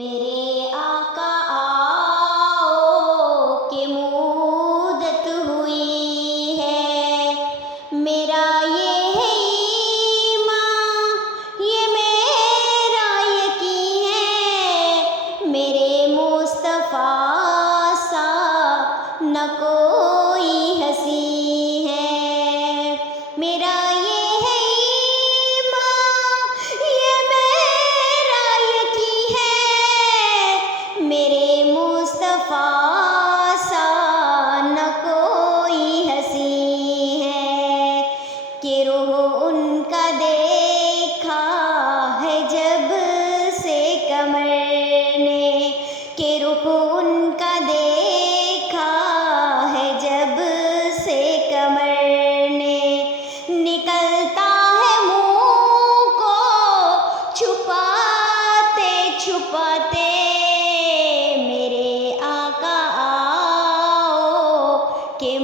میرے آقا آؤ کہ مدت ہوئی ہے، میرا یہ ہے ایمان، یہ میرا یقین ہے، میرے مصطفیٰ سا نہ کوئی ہنسی ہے، میرا یہ ہے ایمان، یہ میرا یقین ہے، میرے مصطفیٰ سا نہ کوئی ہنسی ہے، کہ روح ان کا دیکھا ہے جب سے قمر نے، کہ روح ان کا دیکھا ہے جب سے قمر نے، نکلتا ہے منہ کو چھپاتے چھپاتے، میرے آقا آؤ کہ